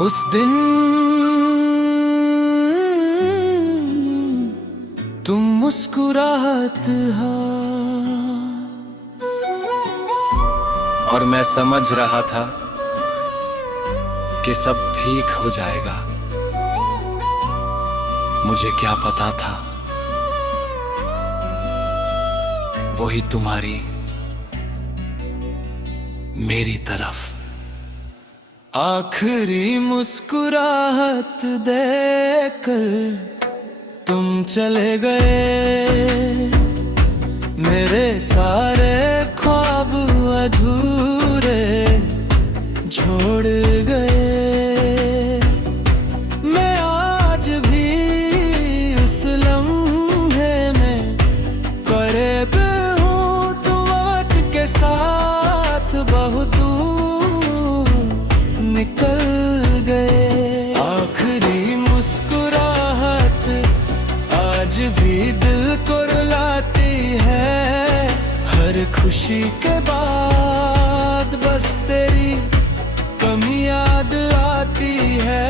उस दिन तुम मुस्कुराहट हा और मैं समझ रहा था कि सब ठीक हो जाएगा। मुझे क्या पता था वही तुम्हारी मेरी तरफ आखिरी मुस्कुराहट देकर तुम चले गए। मेरे सारे ख्वाब अधूरे छोड़ गए। मैं आज भी उस लम्हे में करीब हूँ, तुम वक्त के साथ बहुत दूर निकल गए। आखिरी मुस्कुराहट आज भी दिल को रुलाती है। हर खुशी के बाद बस तेरी कमी याद आती है।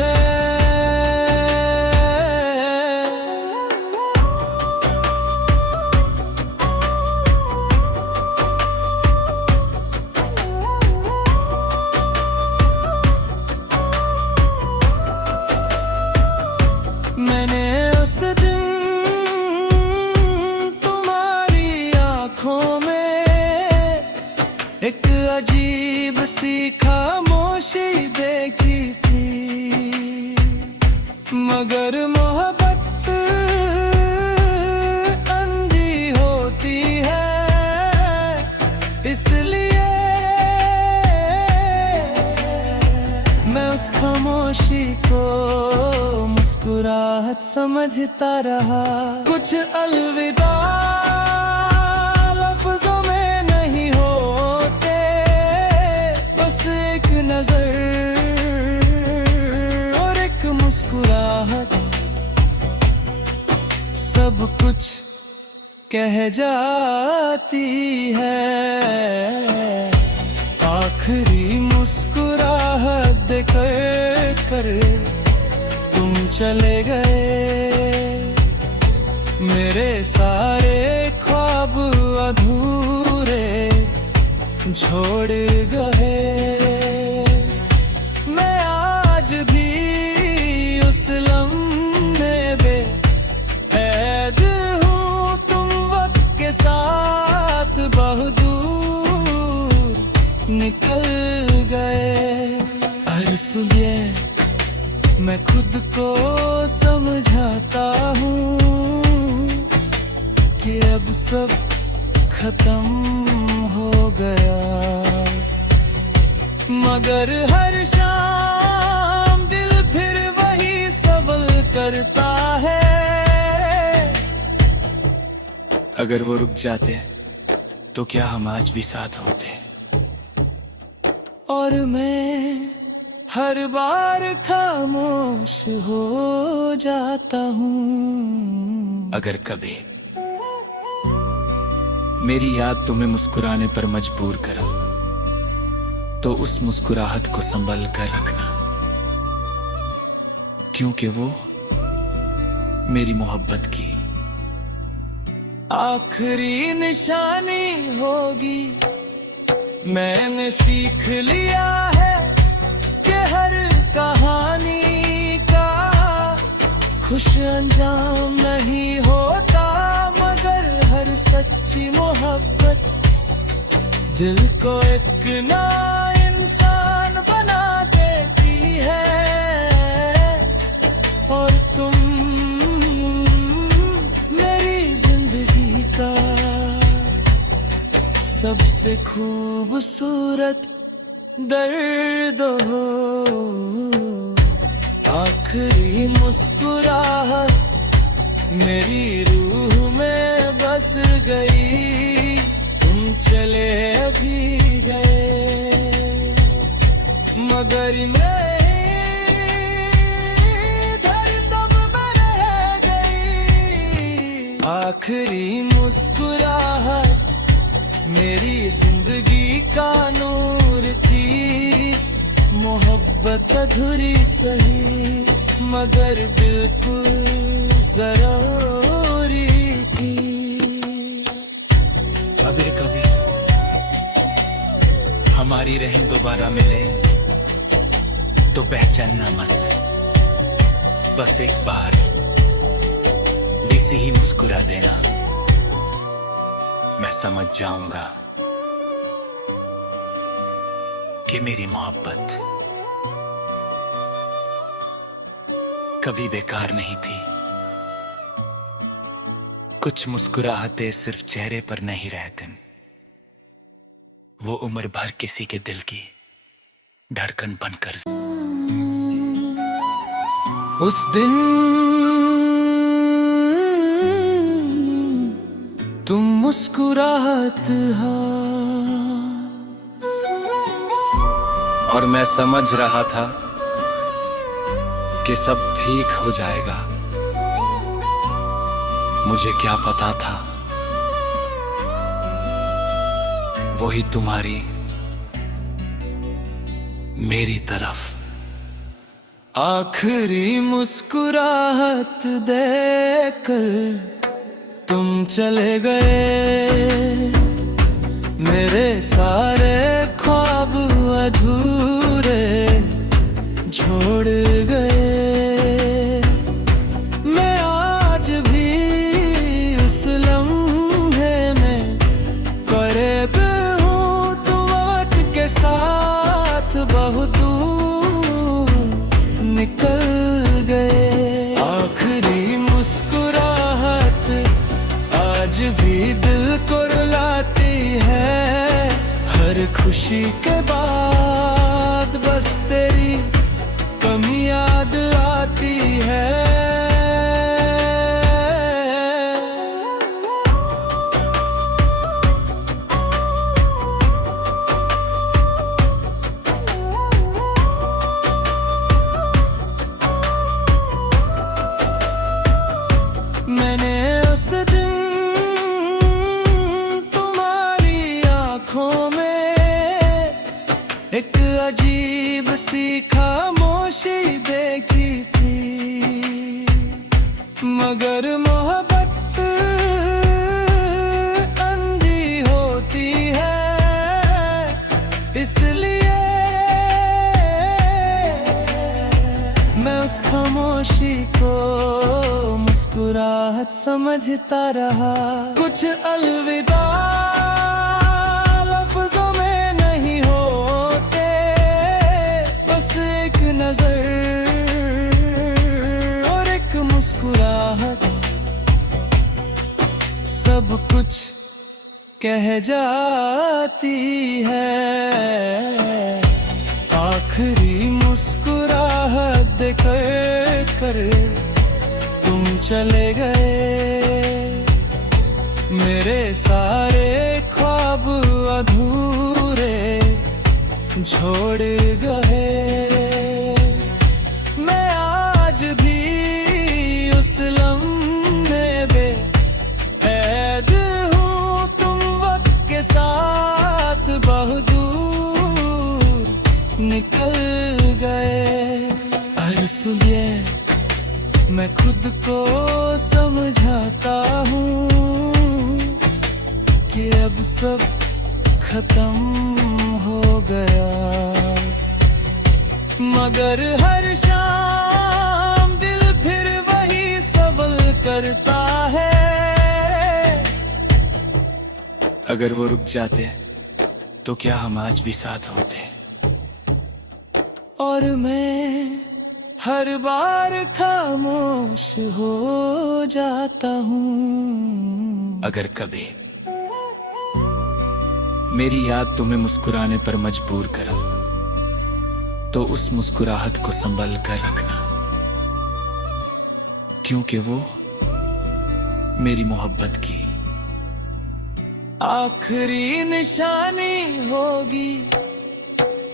मैंने उस दिन तुम्हारी आंखों में एक अजीब सी खामोशी देखी थी, मगर मोहब्बत अंधी होती है, इसलिए मैं उस खामोशी को मुस्कुराहट समझता रहा। कुछ अलविदा लफ्जों में नहीं होते, बस एक नजर और एक मुस्कुराहट सब कुछ कह जाती है। आखिरी मुस्कुराहट देकर कर तुम चले गए। मेरे सारे ख्वाब अधूरे छोड़ गए। मैं आज भी उस लम्हे बेकैद हूँ, तुम वक्त के साथ बहुत दूर निकल गए। हर सुबह मैं खुद को समझाता हूँ कि अब सब खत्म हो गया, मगर हर शाम दिल फिर वही सवाल करता है। अगर वो रुक जाते तो क्या हम आज भी साथ होते? और मैं हर बार खामोश हो जाता हूँ। अगर कभी मेरी याद तुम्हें मुस्कुराने पर मजबूर करा तो उस मुस्कुराहट को संभल कर रखना, क्योंकि वो मेरी मोहब्बत की आखिरी निशानी होगी। मैंने सीख लिया है कि हर कहानी का खुश अंजाम नहीं होता, मगर हर सच्ची मोहब्बत दिल को एक नया इंसान बना देती है। और तुम मेरी जिंदगी का सबसे खूबसूरत दर्द हो। आखिरी मुस्कुराहट मेरी रूह में बस गई, तुम चले भी गए, मगर मेरी धड़कन में रह गई। आखिरी मुस्कुराहट मेरी जिंदगी का नूर थी, मोहब्बत अधूरी सही मगर बिल्कुल जरूरी थी। अभी कभी हमारी रहें दोबारा मिले तो पहचानना मत, बस एक बार वैसे ही मुस्कुरा देना, मैं समझ जाऊंगा कि मेरी मोहब्बत कभी बेकार नहीं थी। कुछ मुस्कुराहटे सिर्फ चेहरे पर नहीं रहते, वो उम्र भर किसी के दिल की धड़कन बनकर। उस दिन तुम मुस्कुराहट और मैं समझ रहा था कि सब ठीक हो जाएगा। मुझे क्या पता था वही तुम्हारी मेरी तरफ आखिरी मुस्कुराहट देकर तुम चले गए। मेरे सारे ख्वाब अधूरे छोड़ गए। मैं आज भी उस लम्हे में करीब हूँ, तुम वक्त के साथ बहुत दूर निकल गए। आखिरी मुस्कुराहट आज भी दिल को रुलाती है। हर खुशी के बाद बस तेरी कमी याद आती है। मैंने उस दिन तुम्हारी आंखों में एक अजीब सी खामोशी देखी थी, मगर मोहब्बत अंधी होती है, इसलिए मैं उस खामोशी को मुस्कुराहट समझता रहा। कुछ अलविदा लफ्जों में नहीं होते, बस एक नजर और एक मुस्कुराहट सब कुछ कह जाती है। आखिरी मुस्कुराहट देकर कर तुम चले गए। मेरे सारे ख्वाब अधूरे छोड़ गए। मैं आज भी उस लम्हे बेकैद हूँ, तुम वक्त के साथ बहुत दूर निकल गए। हर सुबह मैं खुद को समझाता हूँ कि अब सब खत्म हो गया, मगर हर शाम दिल फिर वही सवाल करता है। अगर वो रुक जाते तो क्या हम आज भी साथ होते? और मैं हर बार खामोश हो जाता हूँ। अगर कभी मेरी याद तुम्हें मुस्कुराने पर मजबूर करा तो उस मुस्कुराहट को संभल कर रखना, क्योंकि वो मेरी मोहब्बत की आखिरी निशानी होगी।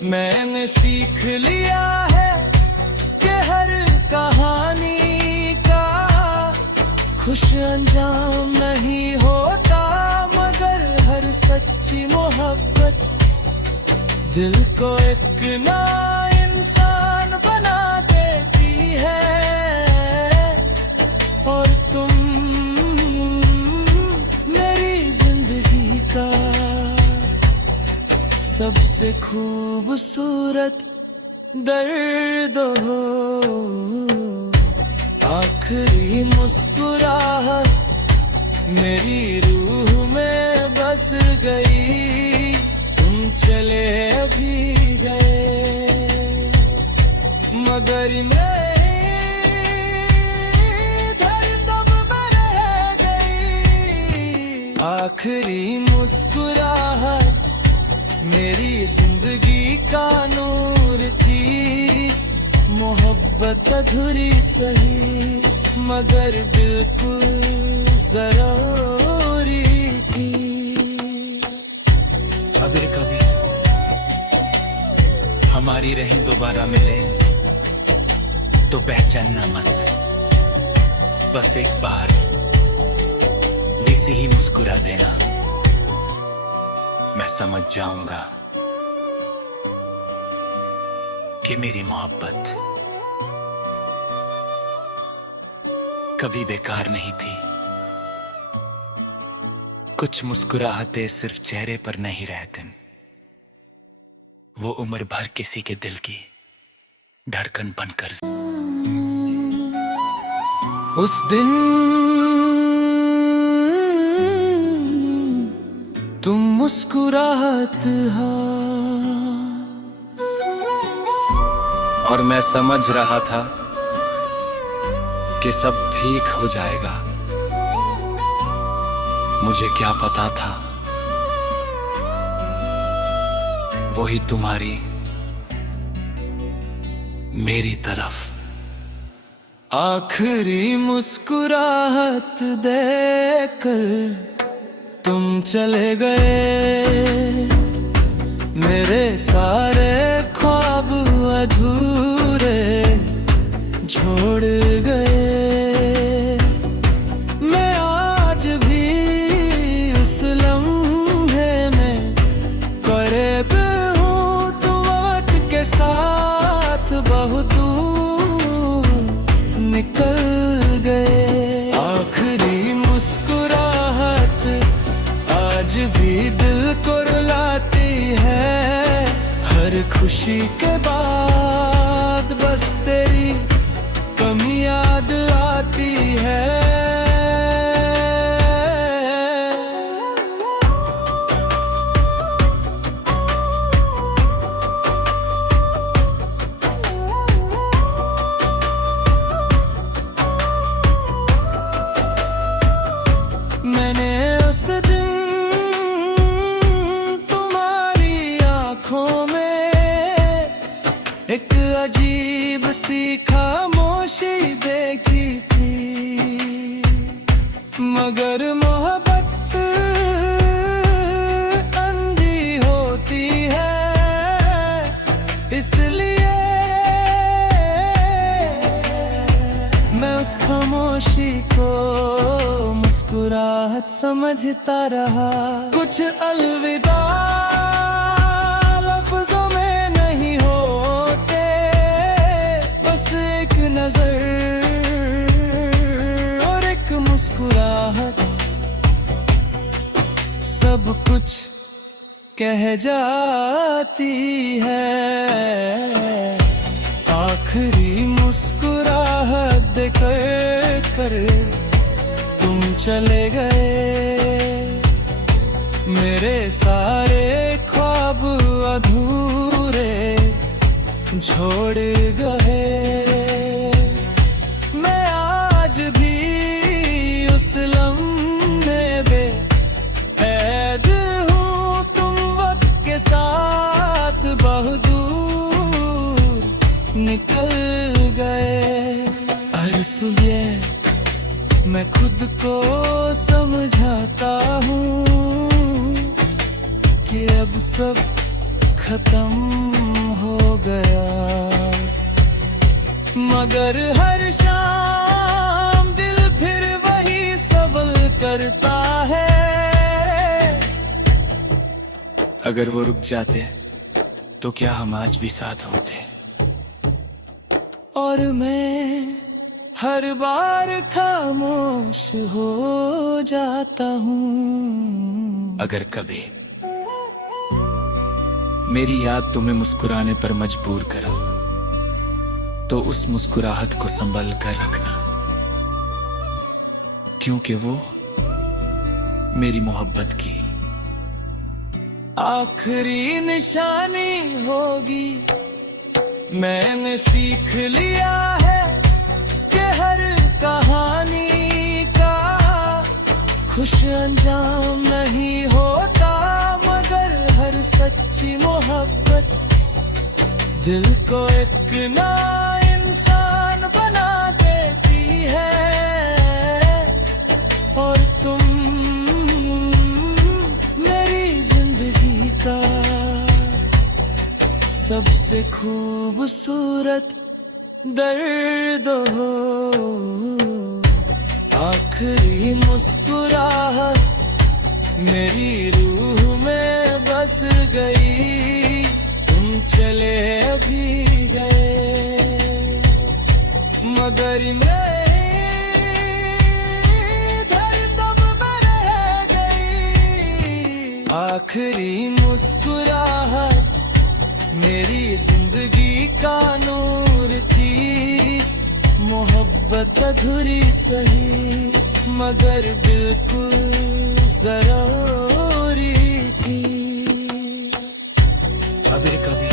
मैंने सीख लिया है कि हर कहानी का खुश अंजाम नहीं होता, मगर हर सच्ची मोहब्बत दिल को एक ना से खूबसूरत दर्द हो। आखिरी मुस्कुराहट मेरी रूह में बस गई, तुम चले भी गए मगर मैं दर्द में रह गई। आखिरी मुस्कुराहट मेरी जिंदगी का नूर थी, मोहब्बत अधूरी सही मगर बिल्कुल जरूरी थी। अगर कभी हमारी रही दोबारा मिले तो पहचानना मत, बस एक बार वैसे ही मुस्कुरा देना, मैं समझ जाऊंगा कि मेरी मोहब्बत कभी बेकार नहीं थी। कुछ मुस्कुराहटें सिर्फ चेहरे पर नहीं रहते, वो उम्र भर किसी के दिल की धड़कन बनकर। उस दिन तुम मुस्कुराहट और मैं समझ रहा था कि सब ठीक हो जाएगा। मुझे क्या पता था वही तुम्हारी मेरी तरफ आखिरी मुस्कुराहट देकर तुम चले गए, मेरे सारे ख्वाब अधूरे छोड़ गए। मैं आज भी उस लम्हे में करीब हूँ, तुम वक्त के साथ बहुत दूर निकल गए। आखिरी मुस्कुराहट आज भी दिल को रुलाती है, हर खुशी के बाद बस तेरी कमी याद आती है। मैंने उस दिन तुम्हारी आंखों में एक अजीब सी खामोशी देखी थी, मगर मोहब्बत अंधी होती है, इसलिए मैं उस खामोशी को मुस्कुराहट समझता रहा। कुछ अलविदा लफ्जों में नहीं होते, बस एक नजर और एक मुस्कुराहट सब कुछ कह जाती है। आखिरी मुस्कुराहट देकर कर तुम चले गए, मेरे सारे ख्वाब अधूरे छोड़ गए। मैं आज भी उस लम्हे बेकैद हूँ, तुम वक्त के साथ बहुत दूर निकल गए। हर सुबह मैं खुद को समझाता हूँ कि अब सब खत्म हो गया, मगर हर शाम दिल फिर वही सवाल करता है। अगर वो रुक जाते तो क्या हम आज भी साथ होते? और मैं हर बार खामोश हो जाता हूँ। अगर कभी मेरी याद तुम्हें मुस्कुराने पर मजबूर करा, तो उस मुस्कुराहट को संभल कर रखना, क्योंकि वो मेरी मोहब्बत की आखिरी निशानी होगी। मैंने सीख लिया है कि हर कहानी का खुश अंजाम नहीं होता, मगर हर सच्ची मोहब्बत दिल को एक ना इंसान बना देती है। और तुम मेरी जिंदगी का सबसे खूबसूरत दर्द हो। आखिरी मुस्कुराहट मेरी रूह में बस गई, तुम चले भी गए, मगर मेरी धड़कन में रह गई। आखिरी मुस्कुराहट मेरी जिंदगी का नूर थी, मोहब्बत अधूरी सही मगर बिल्कुल जरूरी थी। अभी कभी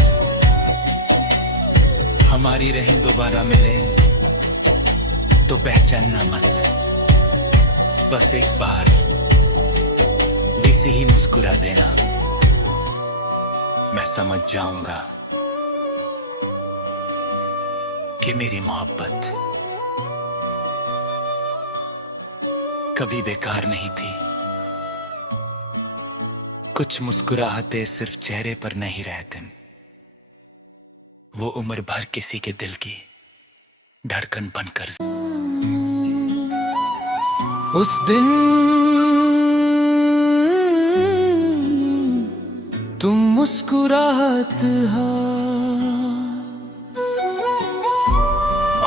हमारी रहें दोबारा मिले तो पहचानना मत, बस एक बार वैसे ही मुस्कुरा देना, मैं समझ जाऊंगा कि मेरी मोहब्बत कभी बेकार नहीं थी। कुछ मुस्कुराहटें सिर्फ चेहरे पर नहीं रहते, वो उम्र भर किसी के दिल की धड़कन बनकर। उस दिन तुम मुस्कुराहट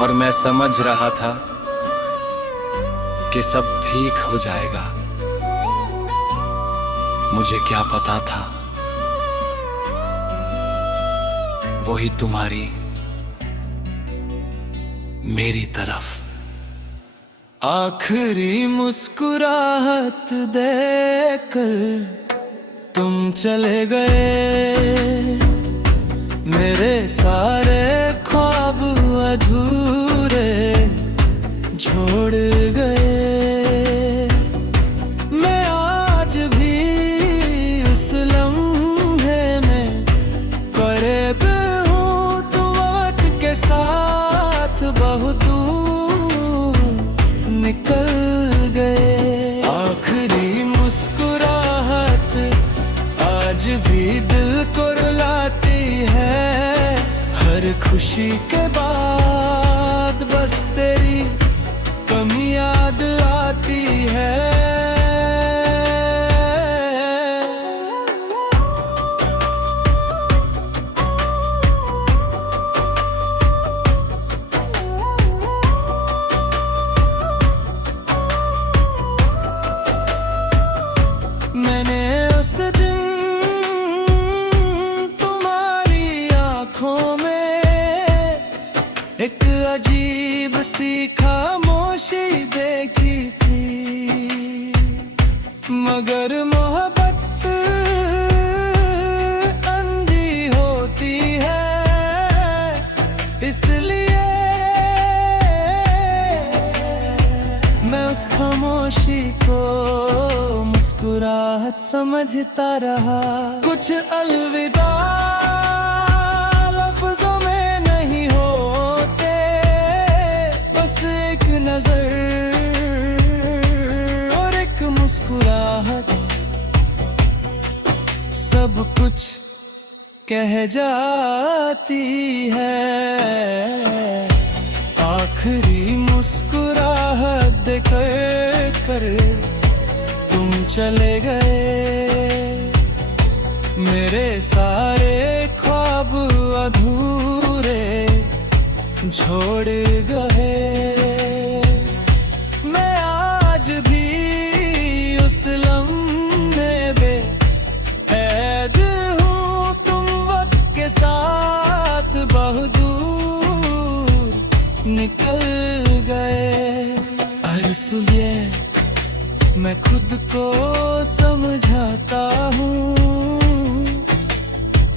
और मैं समझ रहा था कि सब ठीक हो जाएगा। मुझे क्या पता था वही तुम्हारी मेरी तरफ आखिरी मुस्कुराहट देकर तुम चले गए, मेरे सारे ख्वाब अधूरे छोड़ गए। मैं आज भी उस लम्हे में करीब हूँ, तुम वक्त के साथ बहुत दूर निकल गए। आखिरी मुस्कुराहट आज भी दिल को रुलाती है, हर खुशी के बाद बस तेरी कमी याद आती है। मैंने उस दिन तुम्हारी आंखों में एक अजीब सी खामोशी देखी थी, मगर मोहब्बत अंधी होती है, इसलिए मैं उस खामोशी को मुस्कुराहट समझता रहा। कुछ अलविदा लफ्जों में नहीं होते, बस एक नजर और एक मुस्कुराहट सब कुछ कह जाती है। आखिरी मुस्कुराहट देकर कर तुम चले गए, मेरे सारे ख्वाब अधूरे छोड़ गए। मैं आज भी उस लम्हे में कैद हूँ, तुम बहुत दूर निकल गए। हर सुबह मैं खुद को समझाता हूँ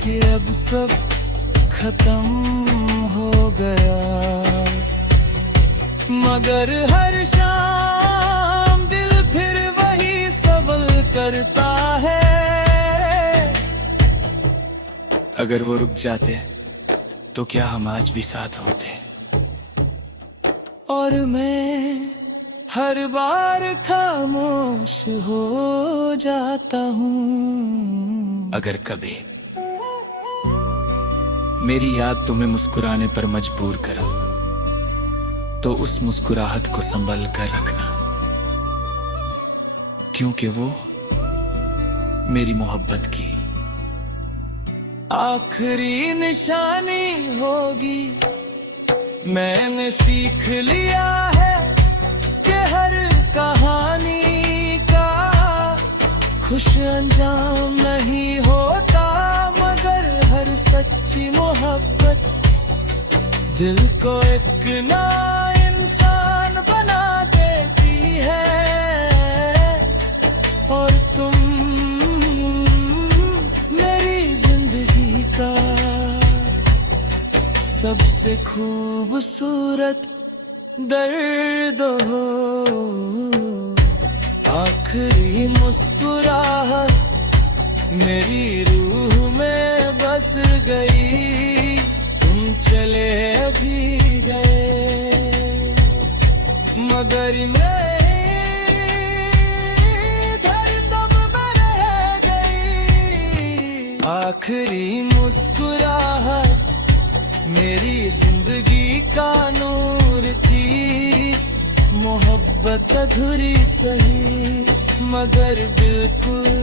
कि अब सब खत्म हो गया, मगर हर शाम दिल फिर वही सवाल करता है। अगर वो रुक जाते तो क्या हम आज भी साथ होते? और मैं हर बार खामोश हो जाता हूँ। अगर कभी मेरी याद तुम्हें मुस्कुराने पर मजबूर करा, तो उस मुस्कुराहट को संभल कर रखना, क्योंकि वो मेरी मोहब्बत की आखिरी निशानी होगी। मैंने सीख लिया है कि हर कहानी का खुश अंजाम नहीं होता, मगर हर सच्ची मोहब्बत दिल को एक ना इंसान बना देती है। और तुम मेरी जिंदगी का सबसे खूबसूरत दर्द हो। आखिरी मुस्कुराहट मेरी रूह में बस गई, तुम चले भी गए, मगर मैं धड़कन में रह गई। आखिरी मुस्कुराहट मेरी जिंदगी का नूर थी, मोहब्बत अधूरी सही मगर बिल्कुल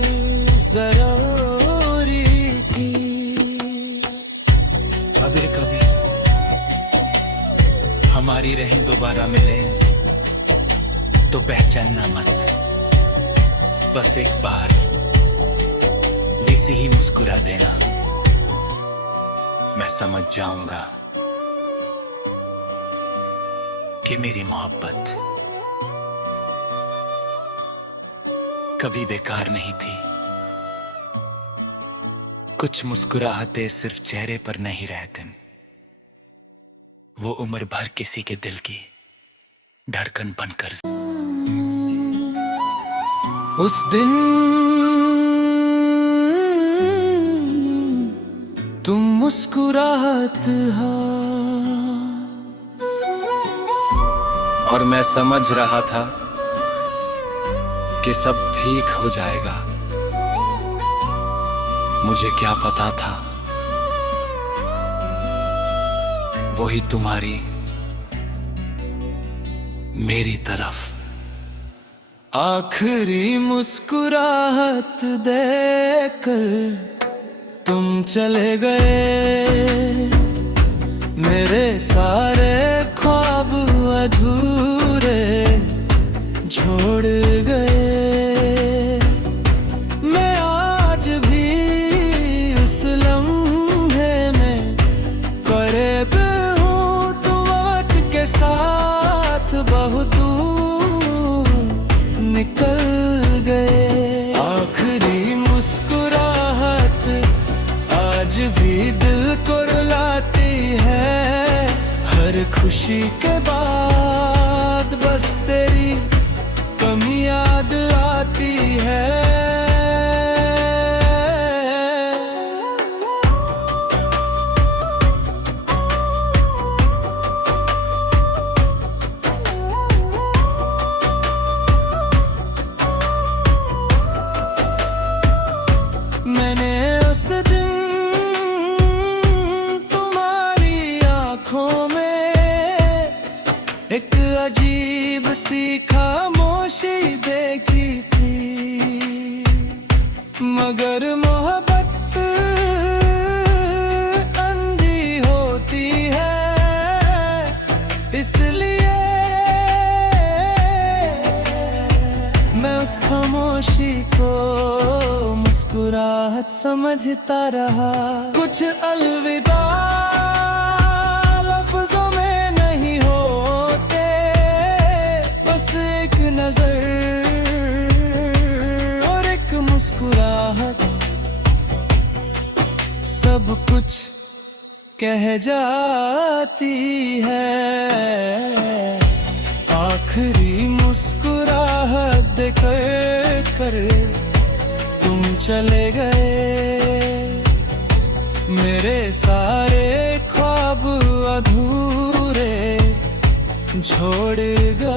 जरूरी थी। अगर कभी हमारी रहें दोबारा मिले तो पहचानना मत, बस एक बार वैसे ही मुस्कुरा देना, मैं समझ जाऊंगा कि मेरी मोहब्बत कभी बेकार नहीं थी। कुछ मुस्कुराहटें सिर्फ चेहरे पर नहीं रहते, वो उम्र भर किसी के दिल की धड़कन बनकर। उस दिन तुम मुस्कुराहट और मैं समझ रहा था कि सब ठीक हो जाएगा। मुझे क्या पता था वही तुम्हारी मेरी तरफ आखिरी मुस्कुराहट देकर तुम चले गए। मेरे सारे ख्वाब अधूरे छोड़ गए। मैं आज भी उस लम्हे में करीब हूँ, तुम वक्त के साथ बहुत दूर निकल गए। आखिरी मुस्कुराहट आज भी दिल को रुलाती है। हर खुशी के बाद बस तेरी कमी याद आती है। मैंने उस दिन तुम्हारी आंखों में एक अजीब सी खामोशी देखी थी, मगर मोहब्बत अंधी होती है, इसलिए मैं उस खामोशी को मुस्कुराहट समझता रहा। कुछ अलविदा कह जाती है। आखिरी मुस्कुराहट देकर कर तुम चले गए, मेरे सारे ख्वाब अधूरे छोड़ गए।